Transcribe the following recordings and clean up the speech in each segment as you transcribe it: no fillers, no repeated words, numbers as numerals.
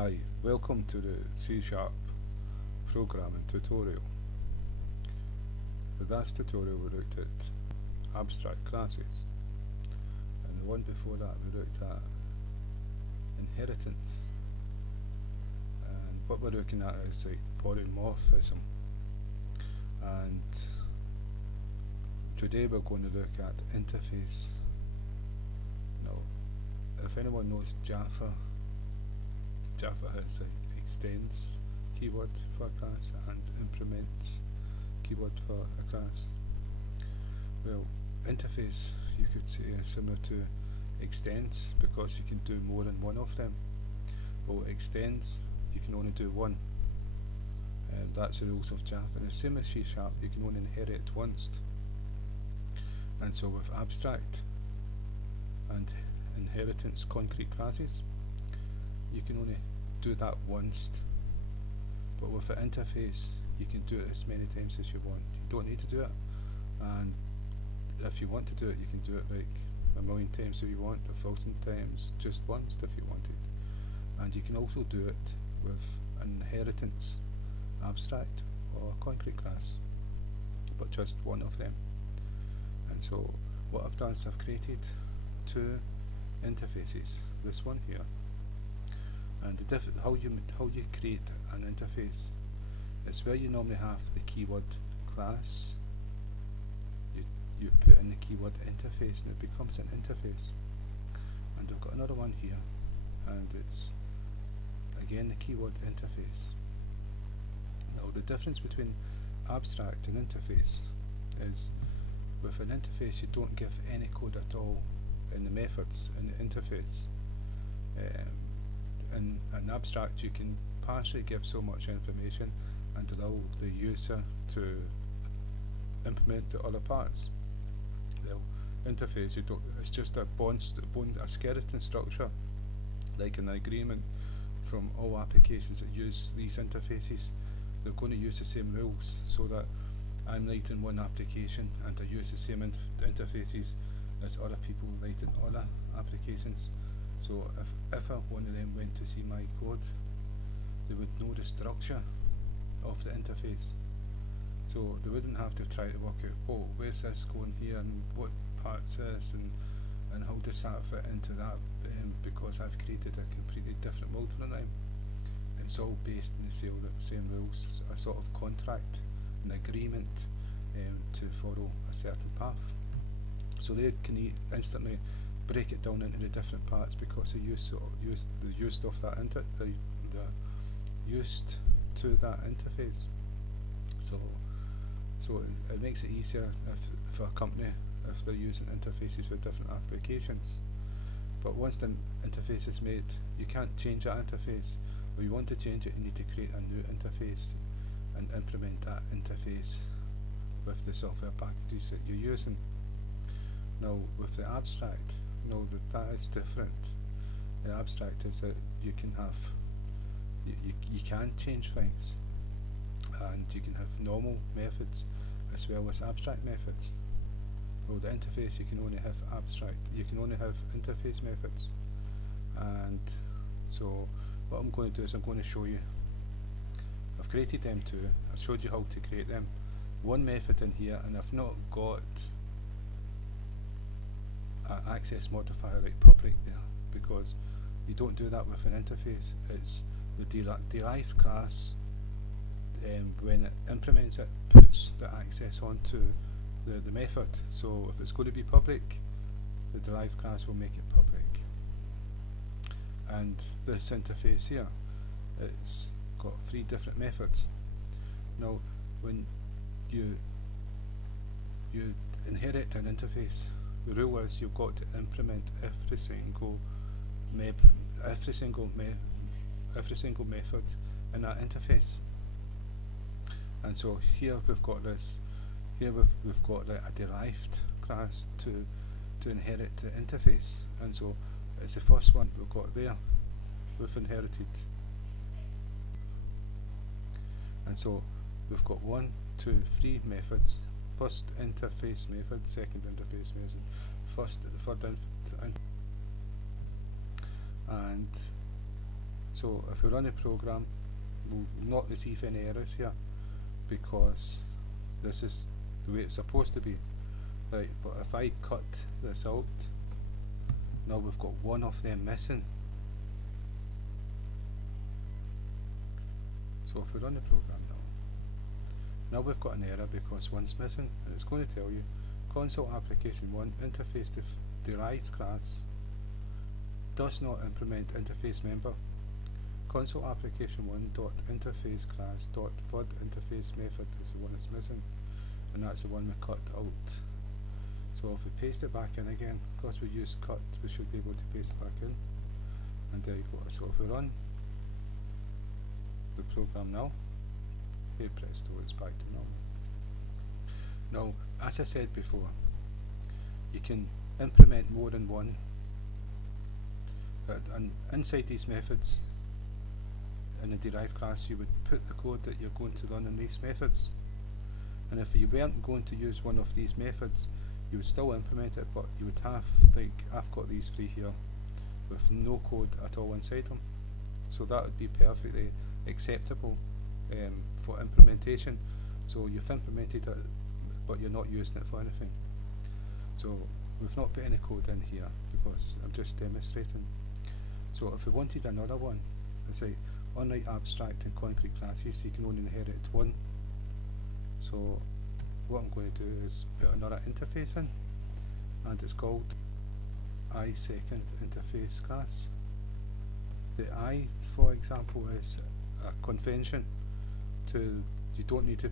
Hi, welcome to the C# programming tutorial. The last tutorial we looked at abstract classes, and the one before that we looked at inheritance, and what we're looking at is like polymorphism, and today we're going to look at interface. Now, if anyone knows Java has like extends keyword for a class and implements keyword for a class. Well, interface you could say is similar to extends because you can do more than one of them. Well, extends you can only do one, and that's the rules of Java. And the same as C#, you can only inherit once. And so with abstract and inheritance concrete classes, you can only do that once, but with the interface you can do it as many times as you want. You don't need to do it, and if you want to do it you can do it like 1,000,000 times if you want, 1,000 times, just once if you want it. And you can also do it with an inheritance abstract or concrete class, but just one of them. And so what I've done is I've created two interfaces, this one here. And how you create an interface is where you normally have the keyword class, you put in the keyword interface and it becomes an interface. And I've got another one here, and it's again the keyword interface. Now the difference between abstract and interface is with an interface you don't give any code at all in the methods in the interface. In an abstract you can partially give so much information and allow the user to implement the other parts. Well, interface you don't, it's just a a skeleton structure, like an agreement from all applications that use these interfaces. They're going to use the same rules, so that I'm writing one application and I use the same interfaces as other people writing other applications. So if one of them went to see my code, they would know the structure of the interface. So they wouldn't have to try to work out, oh, where's this going here and what part's this and how does that fit into that, because I've created a completely different world for them. It's all based on the same rules, a sort of contract, an agreement to follow a certain path. So they can instantly break it down into the different parts because they used of that used to that interface. So it makes it easier for a company if they're using interfaces for different applications. But once the interface is made, you can't change that interface. If you want to change it, you need to create a new interface and implement that interface with the software packages that you're using. Now with the abstract, know that is different. The abstract is that you can have you can change things, and you can have normal methods as well as abstract methods. Well, the interface you can only have interface methods. And so what I'm going to do is I'm going to show you. I've created them two. I showed you how to create them. One method in here, and I've not got access modifier like public there, because you don't do that with an interface. It's the derived class, when it implements it, puts the access onto the method. So if it's going to be public, the derived class will make it public. And this interface here, it's got 3 different methods. Now when you inherit an interface, the rule is you've got to implement every single method in that interface. And so here we've got this. Here we've got like a derived class to inherit the interface, and so it's the first one we've got there. We've inherited, and so we've got 1, 2, 3 methods. First interface method, second interface method, third and So if we run a program, we'll not receive any errors here because this is the way it's supposed to be. Right, but if I cut this out, now we've got one of them missing. So if we run the program now we've got an error because one's missing, and it's going to tell you console application 1 interface derived class does not implement interface member. Console application 1 dot interface class dot third interface method is the one that's missing, and that's the one we cut out. So if we paste it back in again, because we used cut, we should be able to paste it back in, and there you go. So if we run the program now, hey presto, it's back to normal. Now, as I said before, you can implement more than one, and inside these methods in the derived class you would put the code that you're going to run in these methods, and if you weren't going to use one of these methods, you would still implement it, but you would have, like I've got these three here with no code at all inside them, so that would be perfectly acceptable for implementation. So you've implemented it but you're not using it for anything. So we've not put any code in here because I'm just demonstrating. So if we wanted another one, I say unlike abstract and concrete classes, you can only inherit one. So what I'm going to do is put another interface in, and it's called iSecond interface class. The I, for example, is a convention to, you don't need to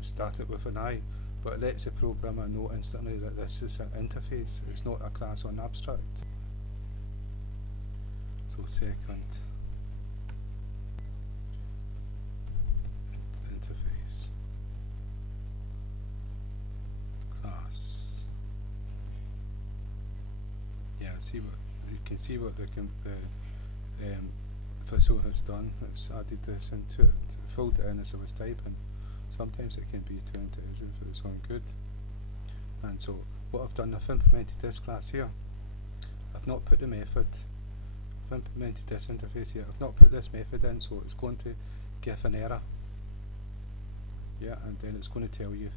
start it with an I, but it lets the programmer know instantly that this is an interface, it's not a class on abstract. So second interface class. Yeah, see what you can see what the Faso has done. It's added this into it, filled it in as I was typing. Sometimes it can be too intelligent for its own good. And so what I've done, I've implemented this class here. I've not put the method. I've implemented this interface here. I've not put this method in, so it's going to give an error. Yeah, and then it's going to tell you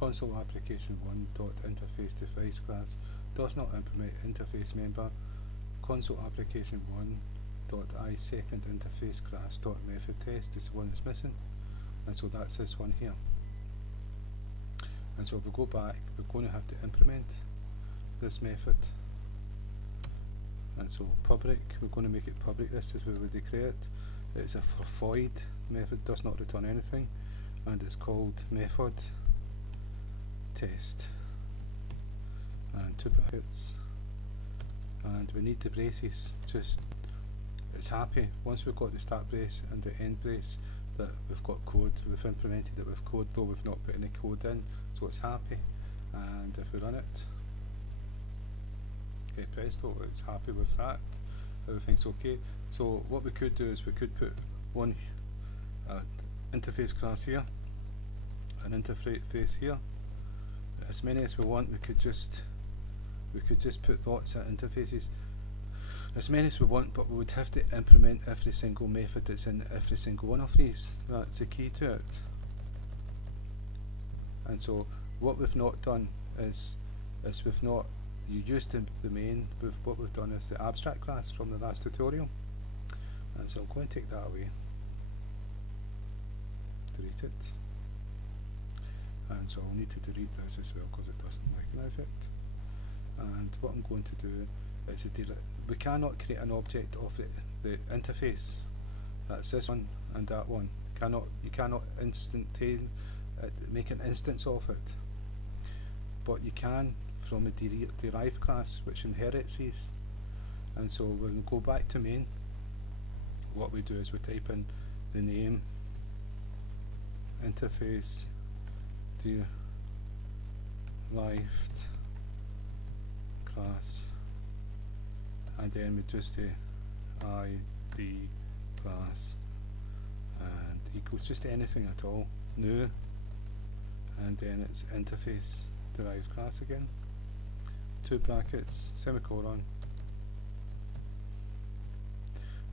console application 1 dot interface device class does not implement interface member. Console application 1 dot iSecond interface class dot method test is the one that's missing, and so that's this one here. And so if we go back, we're going to have to implement this method, and so public, we're going to make it public. This is where we declare it. It's a void method, does not return anything, and it's called method test, and 2 brackets, and we need the braces. Just, it's happy once we've got the start brace and the end brace that we've got code. We've implemented it with code, though we've not put any code in, so it's happy. And if we run it, hey presto, it's happy with that, everything's okay. So what we could do is we could put one interface class here, an interface here, as many as we want. We could just put lots of interfaces, as many as we want, but we would have to implement every single method that's in every single one of these. That's the key to it. And so what we've not done is we've not, you used the main, what we've done is the abstract class from the last tutorial, and so I'm going to take that away, delete it, and so I'll need to delete this as well because it doesn't recognise it. And what I'm going to do is we cannot create an object of the interface. That's this one and that one. You cannot make an instance of it, but you can from a derived class which inherits these. And so when we go back to main, what we do is we type in the name interface derived class, and then we just say id class and equals just anything at all, new, and then it's interface derived class again, 2 brackets, semicolon,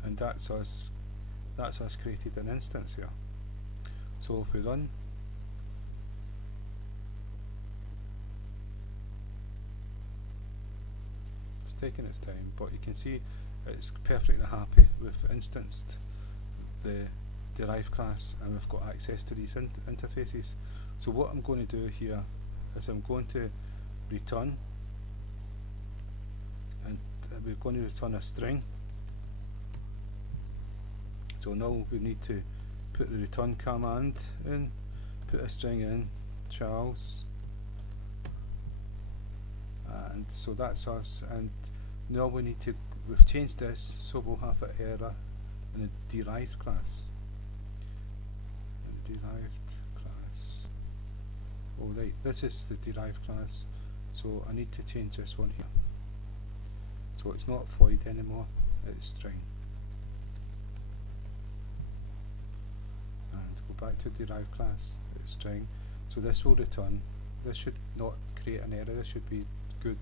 and that's us created an instance here. So if we run, it's taking its time, but you can see it's perfectly happy. We've instanced the derived class and we've got access to these interfaces. So what I'm going to do here is I'm going to return, and we're going to return a string. So now we need to put the return command in, put a string in, Charles, and so that's us. And now we need to, we've changed this, so we'll have an error in a derived class. Derived class. Oh right, this is the derived class, so I need to change this one here. So it's not void anymore, it's string. And go back to derived class, it's string. So this will return, this should not create an error, this should be good.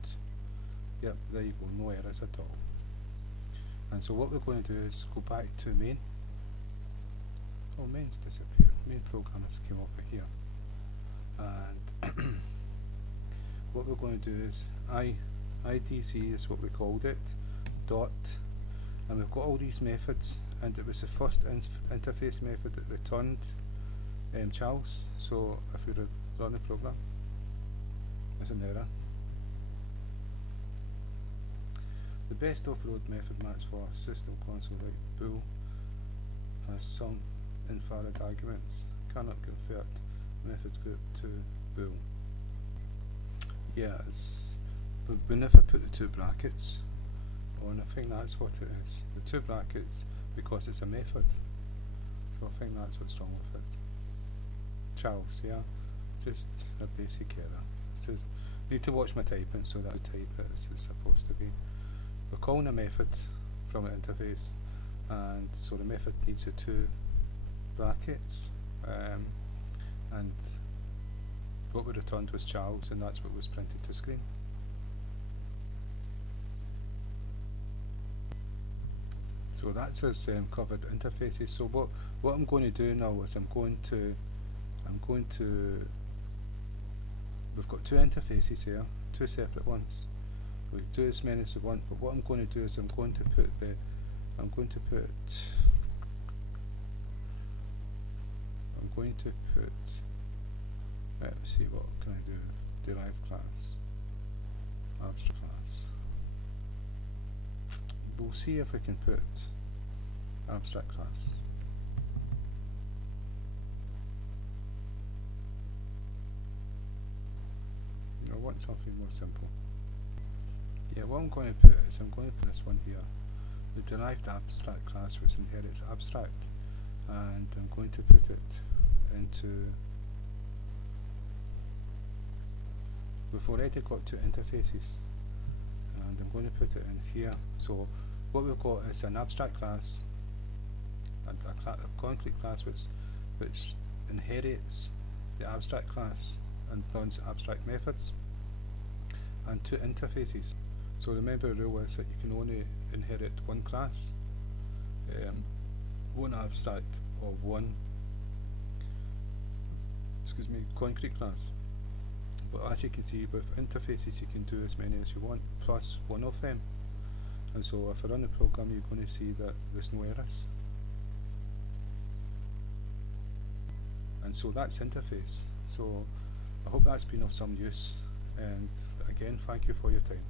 Yep, there you go, no errors at all. And so what we're going to do is go back to main. Oh, main's disappeared. Main programmers came over here. And what we're going to do is IDC is what we called it, dot, and we've got all these methods, and it was the first interface method that returned Charles. So if we run the program, there's an error. The best off-road method match for system console like bool has some infrared arguments, cannot convert method group to bool. Yeah, we never put the two brackets on. I think that's what it is. The two brackets because it's a method. So I think that's what's wrong with it. Charles, yeah, just a basic error. It says need to watch my typing so that I type it as it's supposed to be. We're calling a method from an interface, and so the method needs the two brackets, and what we returned was Charles, and that's what was printed to screen. So that's us covered interfaces. So what I'm going to do now is I'm going to we've got two interfaces here, two separate ones. We can do as many as we want, but what I'm going to do is I'm going to put let's see, what can I do? Derived class, abstract class. We'll see if we can put abstract class. I want something more simple. Yeah, what I'm going to put is I'm going to put this one here, the derived abstract class, which inherits abstract, and I'm going to put it into, we've already got two interfaces, and I'm going to put it in here. So what we've got is an abstract class and a concrete class which inherits the abstract class and runs abstract methods, and two interfaces. So remember, the rule is that you can only inherit one class, one abstract or one concrete class. But as you can see, with interfaces you can do as many as you want, plus one of them. And so if I run the program, you're going to see that there's no errors. And so that's interface. So I hope that's been of some use, and again, thank you for your time.